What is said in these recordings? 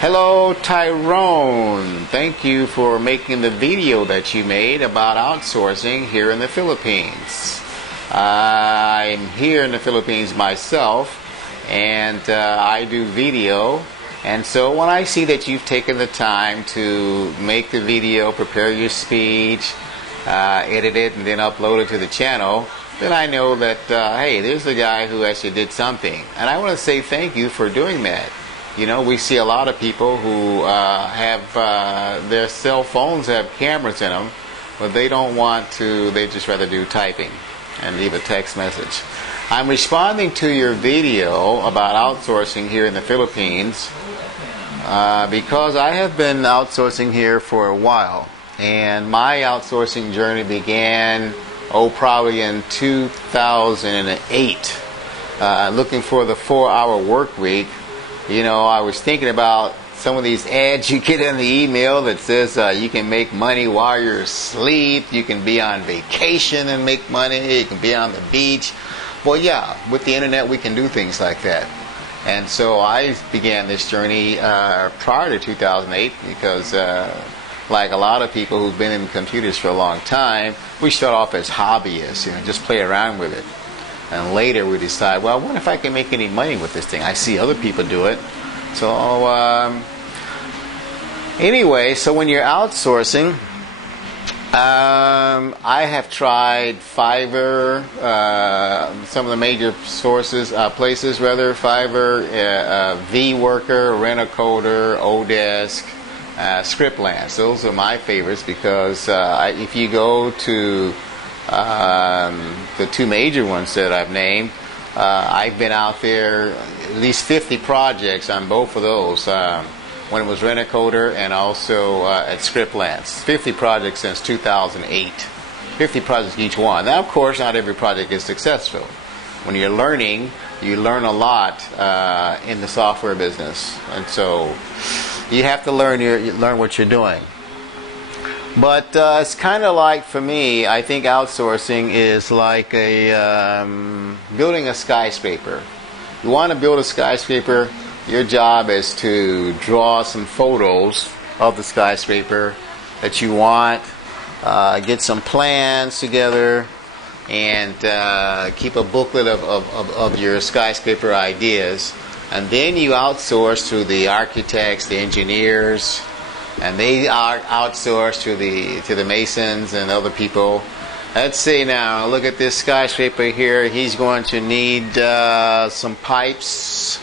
Hello Tyrone, thank you for making the video that you made about outsourcing here in the Philippines. I'm here in the Philippines myself, and I do video, and so when I see that you've taken the time to make the video, prepare your speech, edit it, and then upload it to the channel, then I know that, hey, there's a guy who actually did something. And I want to say thank you for doing that. You know, we see a lot of people who have their cell phones have cameras in them, but they don't want to, they just rather do typing and leave a text message. I'm responding to your video about outsourcing here in the Philippines because I have been outsourcing here for a while. And my outsourcing journey began, probably in 2008, looking for the 4-hour work week. You know, I was thinking about some of these ads you get in the email that says you can make money while you're asleep, you can be on vacation and make money, you can be on the beach. Well, yeah, with the internet we can do things like that. And so I began this journey prior to 2008 because like a lot of people who've been in computers for a long time, we start off as hobbyists, you know, just play around with it. And later we decide, well, what if I can make any money with this thing? I see other people do it. So anyway, so when you're outsourcing, I have tried Fiverr, some of the major places rather, Fiverr, vWorker, Rent-A-Coder, Odesk, Scriptlance. Those are my favorites because if you go to the two major ones that I've named, I've been out there at least 50 projects on both of those. When it was Rent-A-Coder and also at Scriptlance. 50 projects since 2008. 50 projects each one. Now, of course, not every project is successful. When you're learning, you learn a lot in the software business, and so you have to learn what you're doing. But it's kind of like, for me, I think outsourcing is like building a skyscraper. You want to build a skyscraper, your job is to draw some photos of the skyscraper that you want, get some plans together, and keep a booklet of your skyscraper ideas. And then you outsource to the architects, the engineers, and they are outsourced to the masons and other people. Let's see now, look at this skyscraper here. He's going to need some pipes.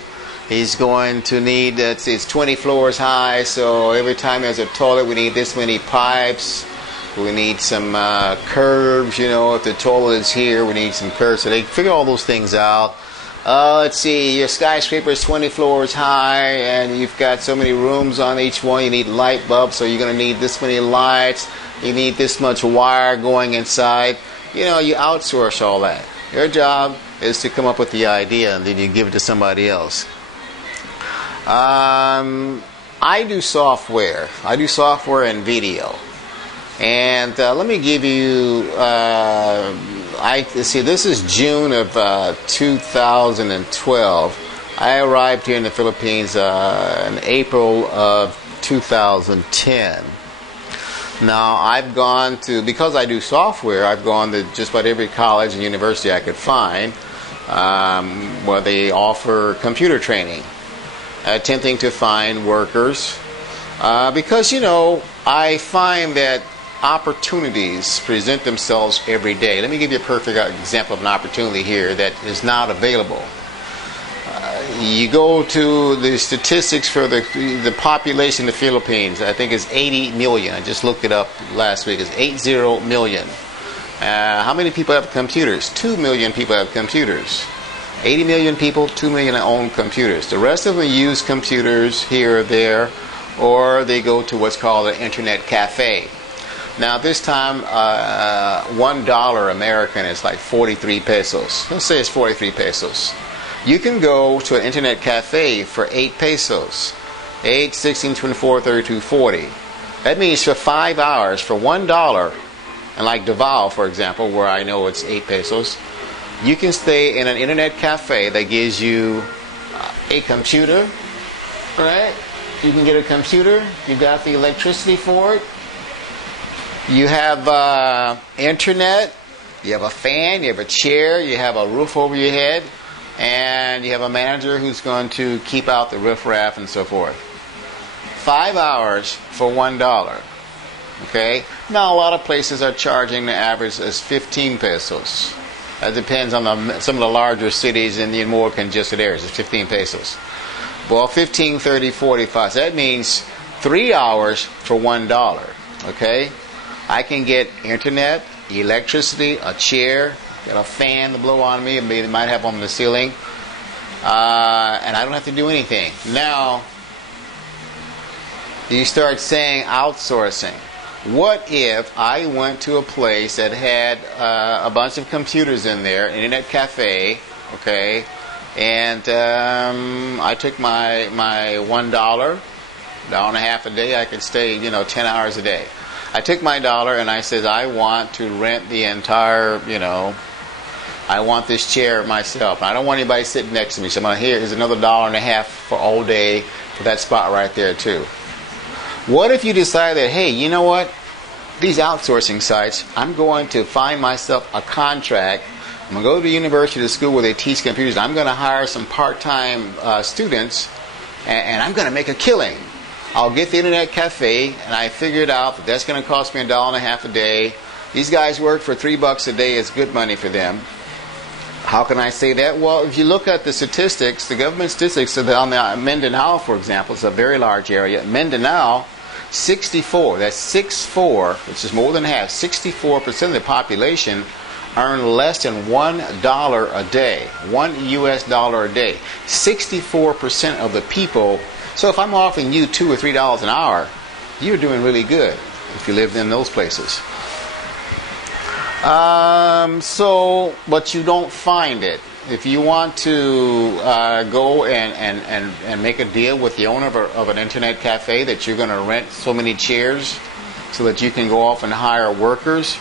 He's going to need, it's 20 floors high, so every time there's a toilet we need this many pipes. We need some curves, you know, if the toilet is here we need some curves. So they figure all those things out. Let's see, your skyscraper is 20 floors high and you've got so many rooms on each one. You need light bulbs, so you're going to need this many lights. You need this much wire going inside. You know, you outsource all that. Your job is to come up with the idea and then you give it to somebody else. I do software. I do software and video. And let me give you, see, this is June of 2012. I arrived here in the Philippines in April of 2010. Now, I've gone to, because I do software, I've gone to just about every college and university I could find where they offer computer training, attempting to find workers. Because, you know, I find that opportunities present themselves every day. Let me give you a perfect example of an opportunity here that is not available. You go to the statistics for the population in the Philippines. I think it's 80 million. I just looked it up last week. It's 80 million. How many people have computers? 2 million people have computers. 80 million people, 2 million own computers. The rest of them use computers here or there, or they go to what's called an internet cafe. Now this time, $1 American is like 43 pesos. Let's say it's 43 pesos. You can go to an internet cafe for 8 pesos. 8, 16, 24, 32, 40. That means for 5 hours, for $1, and like Davao, for example, where I know it's 8 pesos, you can stay in an internet cafe that gives you a computer, right? You can get a computer. You got the electricity for it. You have internet. You have a fan. You have a chair. You have a roof over your head. And you have a manager who's going to keep out the riffraff and so forth. 5 hours for $1. Okay? Now, a lot of places are charging the average as 15 pesos. That depends on some of the larger cities in the more congested areas. It's 15 pesos. Well, 15, 30, 45. So that means 3 hours for $1. Okay? I can get internet, electricity, a chair, got a fan to blow on me, they might have on the ceiling, and I don't have to do anything. Now, you start saying outsourcing. What if I went to a place that had a bunch of computers in there, an internet cafe, okay, and I took my $1, $1.50 a day, I could stay, 10 hours a day. I took my $1 and I said, I want to rent the entire, I want this chair myself. I don't want anybody sitting next to me. So here's another $1.50 for all day for that spot right there too. What if you decide that, hey, you know what? These outsourcing sites, I'm going to find myself a contract. I'm going to go to the university, to school where they teach computers. I'm going to hire some part-time students, and I'm going to make a killing. I'll get the internet cafe, and I figured out that that's going to cost me $1.50 a day. These guys work for $3 a day. It's good money for them. How can I say that? Well, if you look at the statistics, the government statistics on the Mindanao, for example, it's a very large area. Mindanao, 64, that's 64, which is more than half, 64% of the population earn less than $1 a day, $1 US a day. 64% of the people. So if I'm offering you $2 or $3 an hour, you're doing really good if you lived in those places. But you don't find it. If you want to go and make a deal with the owner of an internet cafe that you're going to rent so many chairs so that you can go off and hire workers,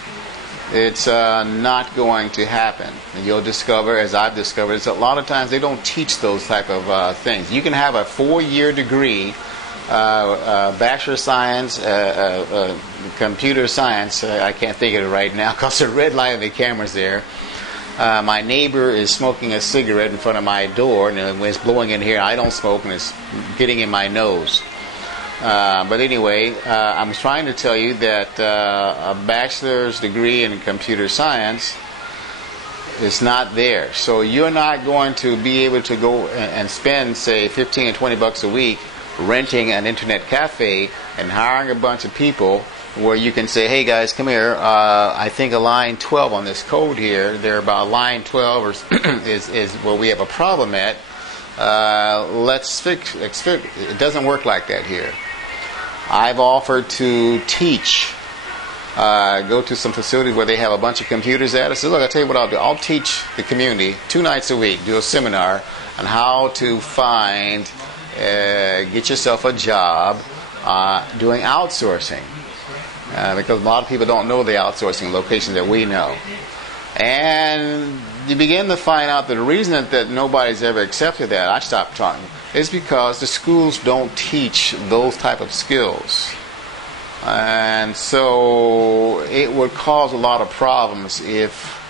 it's not going to happen. And you'll discover, as I've discovered, it's a lot of times they don't teach those type of things. You can have a 4-year degree, Bachelor of Science, Computer Science. I can't think of it right now because the red light of the camera's there. My neighbor is smoking a cigarette in front of my door, and when it's blowing in here, I don't smoke, and it's getting in my nose. But anyway, I'm trying to tell you that a bachelor's degree in computer science is not there. So you're not going to be able to go and spend, say, $15 or $20 a week renting an internet cafe and hiring a bunch of people where you can say, hey guys, come here, I think a line 12 on this code here, they're about line 12 is where we have a problem at. Let's fix it. It doesn't work like that here. I've offered to teach, go to some facilities where they have a bunch of computers at. I said, look, I'll tell you what I'll do. I'll teach the community 2 nights a week, do a seminar on how to find, get yourself a job doing outsourcing. Because a lot of people don't know the outsourcing locations that we know. And you begin to find out that the reason that nobody's ever accepted that, I stopped talking, is because the schools don't teach those type of skills. And so it would cause a lot of problems if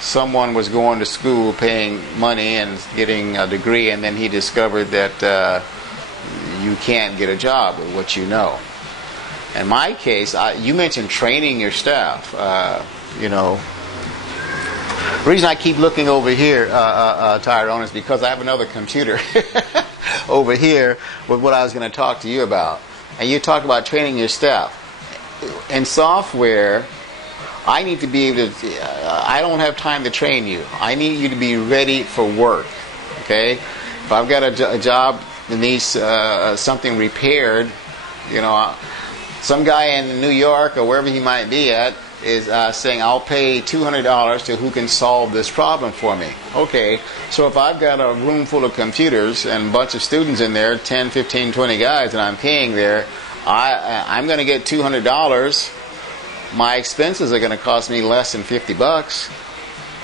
someone was going to school paying money and getting a degree, and then he discovered that you can't get a job with what you know. In my case, you mentioned training your staff. The reason I keep looking over here, Tyrone, is because I have another computer over here with what I was going to talk to you about. And you talked about training your staff. In software, I need to be able to, I don't have time to train you. I need you to be ready for work. Okay? If I've got a job that needs something repaired, some guy in New York or wherever he might be at is saying, I'll pay $200 to who can solve this problem for me. Okay, so if I've got a room full of computers and a bunch of students in there, 10, 15, 20 guys, and I'm paying there, I'm going to get $200. My expenses are going to cost me less than $50.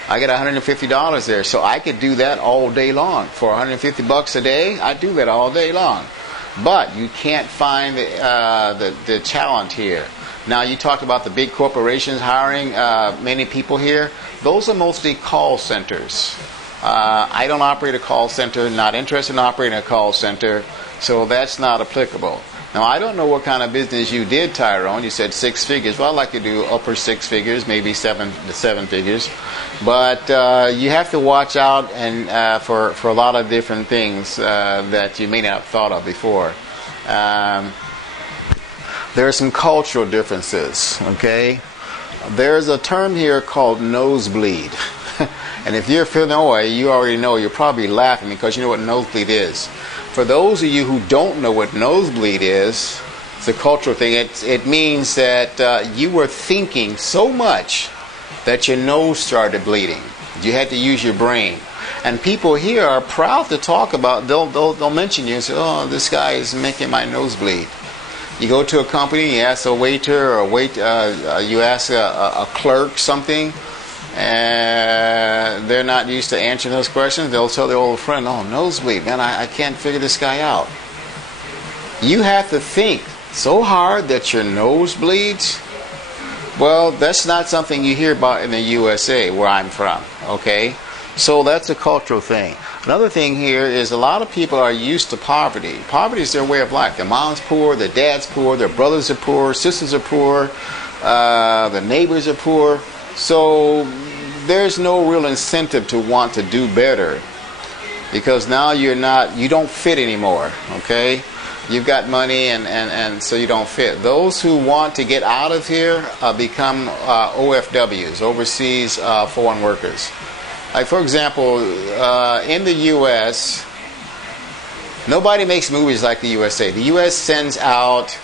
I get $150 there, so I could do that all day long. For $150 a day, I do that all day long. but you can't find the talent here. Now, you talked about the big corporations hiring many people here. Those are mostly call centers. I don't operate a call center, not interested in operating a call center, so that's not applicable. Now, I don't know what kind of business you did, Tyrone. You said 6 figures. Well, I'd like to do upper 6 figures, maybe 7 figures. But you have to watch out and for a lot of different things that you may not have thought of before. There are some cultural differences, okay? There's a term here called nosebleed. And if you're from Illinois, you already know, you're probably laughing because you know what nosebleed is. For those of you who don't know what nosebleed is, it's a cultural thing. It means that you were thinking so much that your nose started bleeding. You had to use your brain. And people here are proud to talk about, they'll mention you and say, oh, this guy is making my nose bleed. You go to a company, you ask a waiter or you ask a clerk something, and they're not used to answering those questions. They'll tell their old friend, oh, nosebleed, man, I can't figure this guy out. You have to think so hard that your nose bleeds. Well, that's not something you hear about in the USA, where I'm from, okay? So that's a cultural thing. Another thing here is a lot of people are used to poverty. Poverty is their way of life. Their mom's poor, their dad's poor, their brothers are poor, sisters are poor, the neighbors are poor. So there's no real incentive to want to do better, because now you don't fit anymore, okay? You've got money and so you don't fit. Those who want to get out of here become OFWs, overseas foreign workers. Like, for example, in the U.S., nobody makes movies like the USA. The U.S. sends out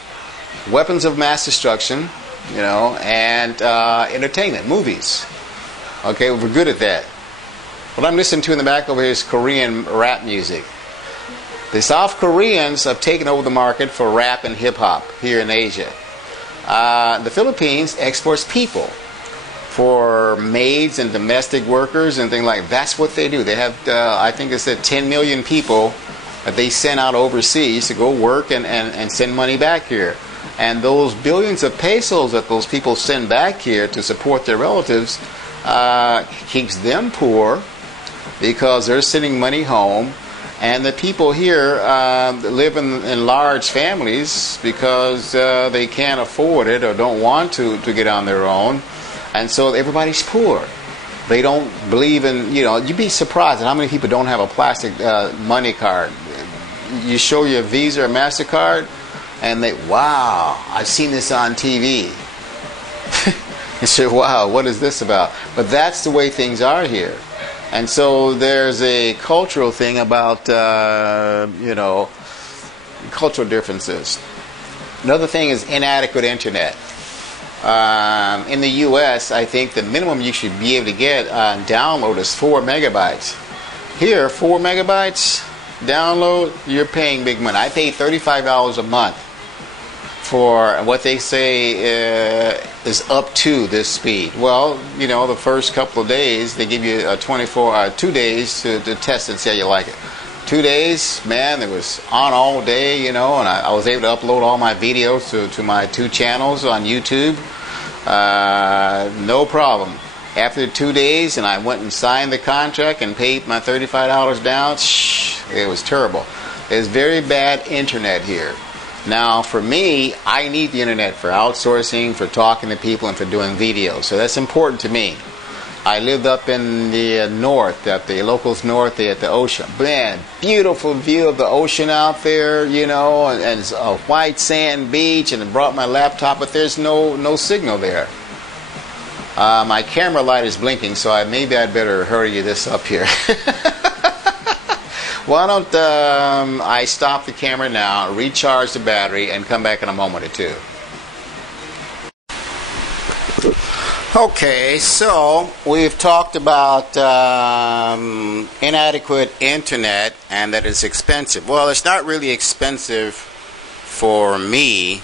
weapons of mass destruction, and entertainment, movies. Okay, we're good at that. What I'm listening to in the back over here is Korean rap music. The South Koreans have taken over the market for rap and hip-hop here in Asia. The Philippines exports people for maids and domestic workers and things like that. That's what they do. They have, I think it said 10 million people that they send out overseas to go work and send money back here. And those billions of pesos that those people send back here to support their relatives keeps them poor because they're sending money home. And the people here live in large families because they can't afford it or don't want to get on their own. And so everybody's poor. They don't believe in, you'd be surprised at how many people don't have a plastic money card. You show your Visa or MasterCard, and they, wow, I've seen this on TV. You say, wow, what is this about? But that's the way things are here. And so there's a cultural thing about, cultural differences. Another thing is inadequate internet. In the U.S., I think the minimum you should be able to get on download is 4 megabytes. Here, 4 megabytes download, you're paying big money. I pay $35 a month for what they say is up to this speed. Well, the first couple of days, they give you 2 days to test it and see how you like it. 2 days, man, it was on all day, and I was able to upload all my videos to my 2 channels on YouTube. No problem. After 2 days, and I went and signed the contract and paid my $35 down, it was terrible. There's very bad internet here. Now, for me, I need the internet for outsourcing, for talking to people, and for doing videos. So that's important to me. I lived up in the north, at the locals north, at the ocean. Man, beautiful view of the ocean out there, and it's a white sand beach, and I brought my laptop, but there's no signal there. My camera light is blinking, so maybe I'd better hurry this up here. Why don't I stop the camera now, recharge the battery, and come back in a moment or two. Okay, so we've talked about inadequate internet and that it's expensive. Well, it's not really expensive for me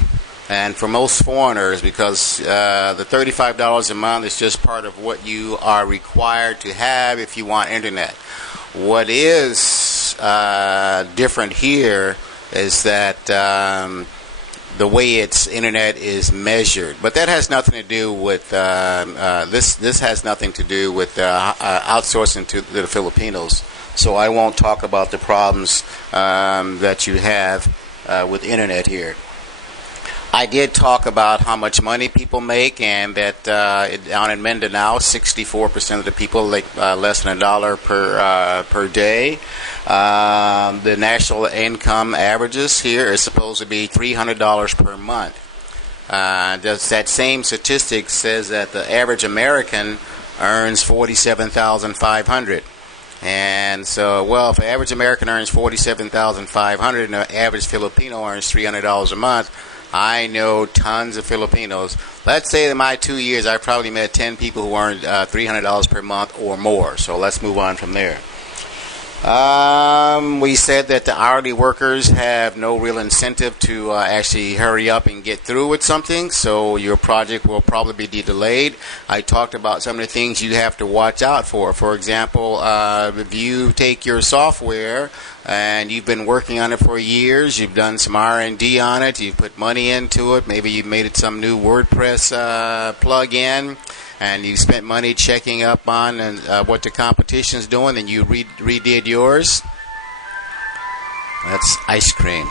and for most foreigners because the $35 a month is just part of what you are required to have if you want internet. What is different here is that the way its internet is measured, but that has nothing to do with this has nothing to do with outsourcing to the Filipinos. So I won't talk about the problems that you have with internet here. I did talk about how much money people make, and that down in Mindanao, 64% of the people make less than $1 per day. The national income averages here is supposed to be $300 per month. That same statistic says that the average American earns $47,500. And so, well, if the average American earns $47,500 and the average Filipino earns $300 a month, I know tons of Filipinos. Let's say in my 2 years, I probably met 10 people who earned $300 per month or more. So let's move on from there. We said that the hourly workers have no real incentive to actually hurry up and get through with something, so your project will probably be delayed. I talked about some of the things you have to watch out for. For example, if you take your software and you've been working on it for years, you've done some R&D on it, you've put money into it, maybe you've made it some new WordPress plug-in, and you spent money checking up on what the competition's doing, and you redid yours. That's ice cream.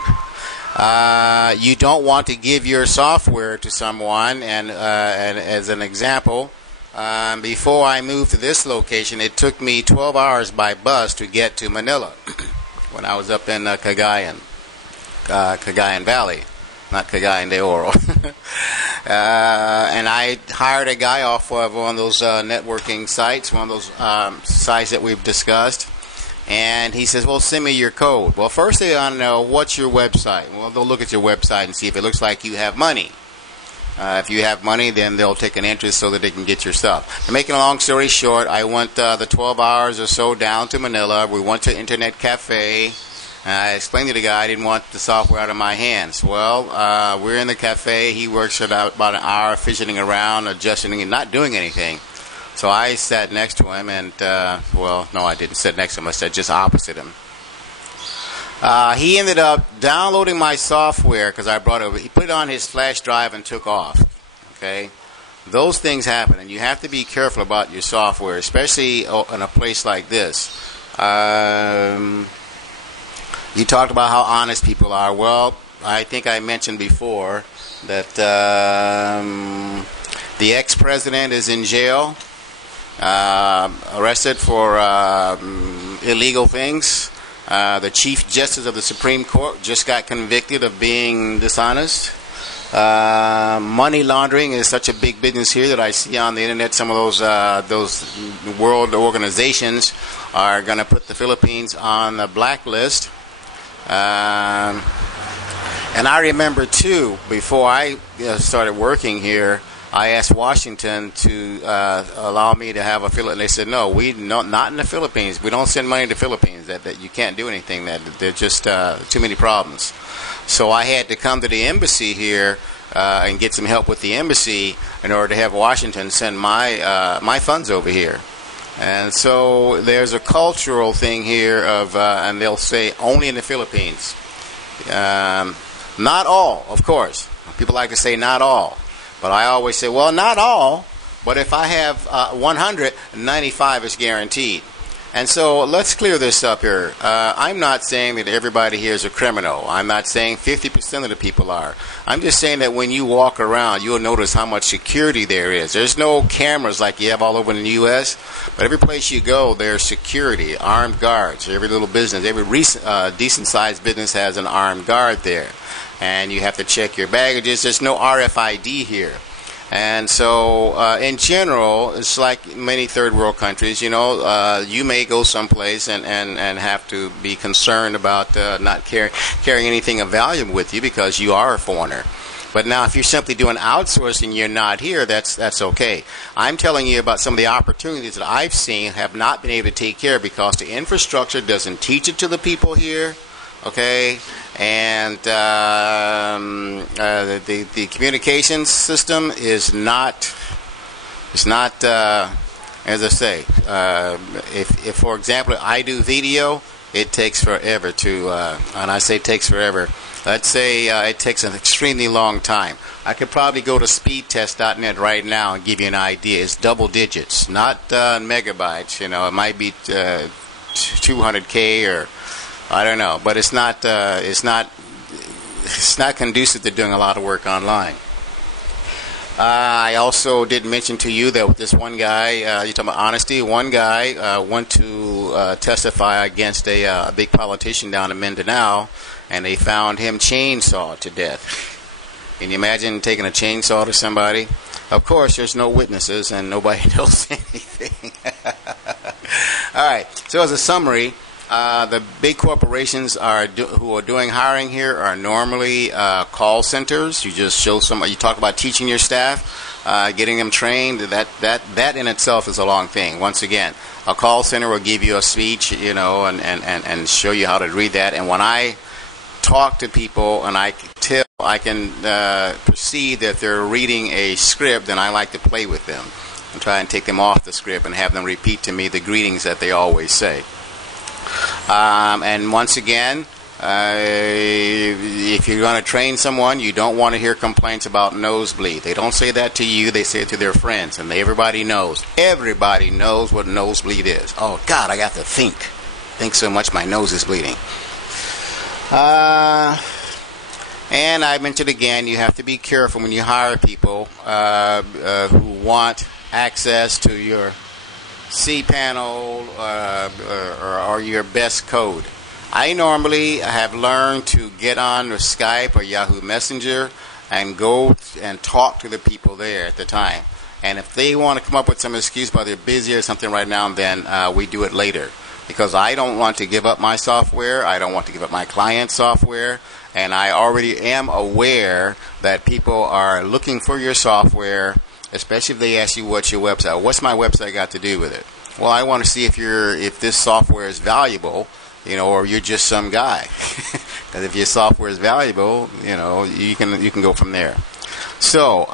You don't want to give your software to someone, and as an example, before I moved to this location, it took me 12 hours by bus to get to Manila when I was up in Cagayan Valley. Not Cagayan de Oro. And I hired a guy off of one of those networking sites, one of those sites that we've discussed. And he says, well, send me your code. Well, first they want to know, what's your website? Well, they'll look at your website and see if it looks like you have money. If you have money, then they'll take an interest so that they can get your stuff. To make a long story short, I went the 12 hours or so down to Manila. We went to an internet cafe. I explained to the guy I didn't want the software out of my hands. Well, we're in the cafe. He works for about an hour fidgeting around, adjusting, and not doing anything. So I sat next to him, and, well, no, I didn't sit next to him. I sat just opposite him. He ended up downloading my software because I brought it over. He put it on his flash drive and took off. Okay? Those things happen, and you have to be careful about your software, especially in a place like this. You talked about how honest people are. Well, I think I mentioned before that the ex-president is in jail, arrested for illegal things. The Chief Justice of the Supreme Court just got convicted of being dishonest. Money laundering is such a big business here that I see on the internet. Some of those world organizations are going to put the Philippines on the blacklist. And I remember too, before I started working here, I asked Washington to allow me to have a Philippines. They said, no, not in the Philippines. We don't send money to the Philippines. That you can't do anything. That there's just too many problems. So I had to come to the embassy here and get some help with the embassy in order to have Washington send my funds over here. And so there's a cultural thing here of, and they'll say only in the Philippines. Not all, of course. People like to say not all. But I always say, well, not all, but if I have 100, 95 is guaranteed. And so let's clear this up here. I'm not saying that everybody here is a criminal. I'm not saying 50% of the people are. I'm just saying that when you walk around, you'll notice how much security there is. There's no cameras like you have all over in the U.S., but every place you go, there's security, armed guards. Every little business, every decent-sized business has an armed guard there. And you have to check your baggages. There's no RFID here. And so, in general, it's like many third world countries, you may go someplace and have to be concerned about not carrying anything of value with you because you are a foreigner. But now, if you're simply doing outsourcing, you're not here, that's okay. I'm telling you about some of the opportunities that I've seen have not been able to take care of because the infrastructure doesn't teach it to the people here, okay? And the communications system is not, as I say, if for example I do video, it takes forever to, and I say takes forever, let's say it takes an extremely long time. I could probably go to speedtest.net right now and give you an idea. It's double digits, not megabytes. You know, it might be 200K or I don't know, but it's not conducive to doing a lot of work online. I also did mention to you that with this one guy, you're talking about honesty, one guy went to testify against a big politician down in Mindanao, and they found him chainsawed to death. Can you imagine taking a chainsaw to somebody? Of course, there's no witnesses, and nobody knows anything. All right, so as a summary, the big corporations who are doing hiring here are normally call centers. You just show somebody. You talk about teaching your staff, getting them trained. That in itself is a long thing. Once again, a call center will give you a speech, you know, and show you how to read that. And when I talk to people and I can perceive that they're reading a script, then I like to play with them and try and take them off the script and have them repeat to me the greetings that they always say. And once again, if you're going to train someone, you don't want to hear complaints about nosebleed. They don't say that to you, they say it to their friends, and everybody knows. Everybody knows what nosebleed is. Oh, God, I got to think so much my nose is bleeding. And I mentioned again, you have to be careful when you hire people who want access to your cPanel or your best code. I normally have learned to get on Skype or Yahoo Messenger and go and talk to the people there at the time. And if they want to come up with some excuse about they're busy or something right now, then we do it later. Because I don't want to give up my software, I don't want to give up my client software, and I already am aware that people are looking for your software, especially if they ask you what's your website. What's my website got to do with it? Well, I want to see if this software is valuable, you know, or you're just some guy. Because if your software is valuable, you know, you can go from there. So,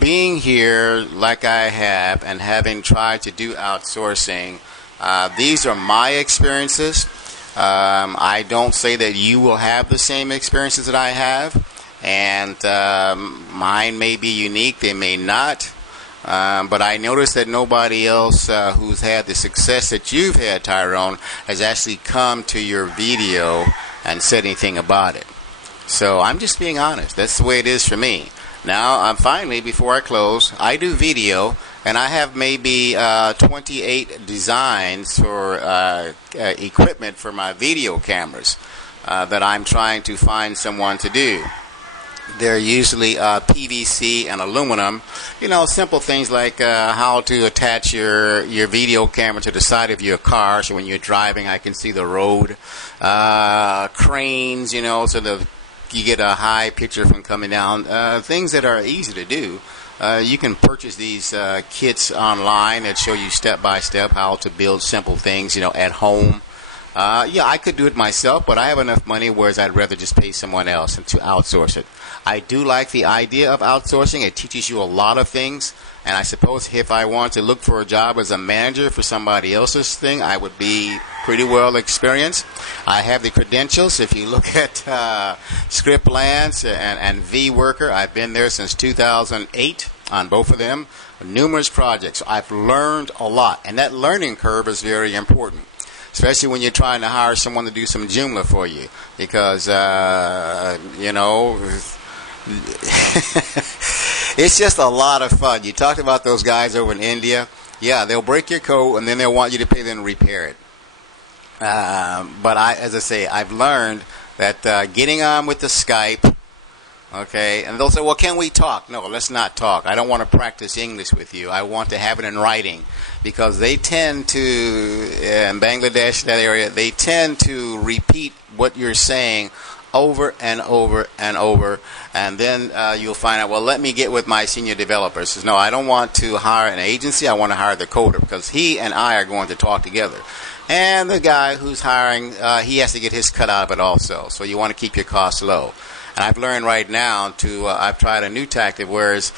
being here like I have and having tried to do outsourcing, these are my experiences. I don't say that you will have the same experiences that I have, and mine may be unique, they may not. But I noticed that nobody else who's had the success that you've had, Tyrone, has actually come to your video and said anything about it. So I'm just being honest. That's the way it is for me. Now, finally, before I close, I do video, and I have maybe 28 designs for equipment for my video cameras that I'm trying to find someone to do. They're usually PVC and aluminum. You know, simple things like how to attach your video camera to the side of your car so when you're driving I can see the road. Cranes, you know, so you get a high picture from coming down. Things that are easy to do. You can purchase these kits online that show you step by step how to build simple things, you know, at home. Yeah, I could do it myself, but I have enough money, whereas I'd rather just pay someone else and to outsource it. I do like the idea of outsourcing. It teaches you a lot of things, and I suppose if I want to look for a job as a manager for somebody else's thing, I would be pretty well experienced. I have the credentials. If you look at Scriptlance and vWorker, I've been there since 2008 on both of them. Numerous projects. I've learned a lot, and that learning curve is very important, especially when you're trying to hire someone to do some Joomla for you, because, you know, it's just a lot of fun. You talked about those guys over in India. Yeah, they'll break your code, and then they'll want you to pay them to repair it. But as I say, I've learned that getting on with the Skype, okay, and they'll say, well, can we talk? No, let's not talk. I don't want to practice English with you. I want to have it in writing, because they tend to, in Bangladesh, that area, they tend to repeat what you're saying over and over and over, and then you'll find out, well, let me get with my senior developer. Says, no, I don't want to hire an agency. I want to hire the coder, because he and I are going to talk together. And the guy who's hiring, he has to get his cut out of it also. So you want to keep your costs low. And I've learned right now I've tried a new tactic, whereas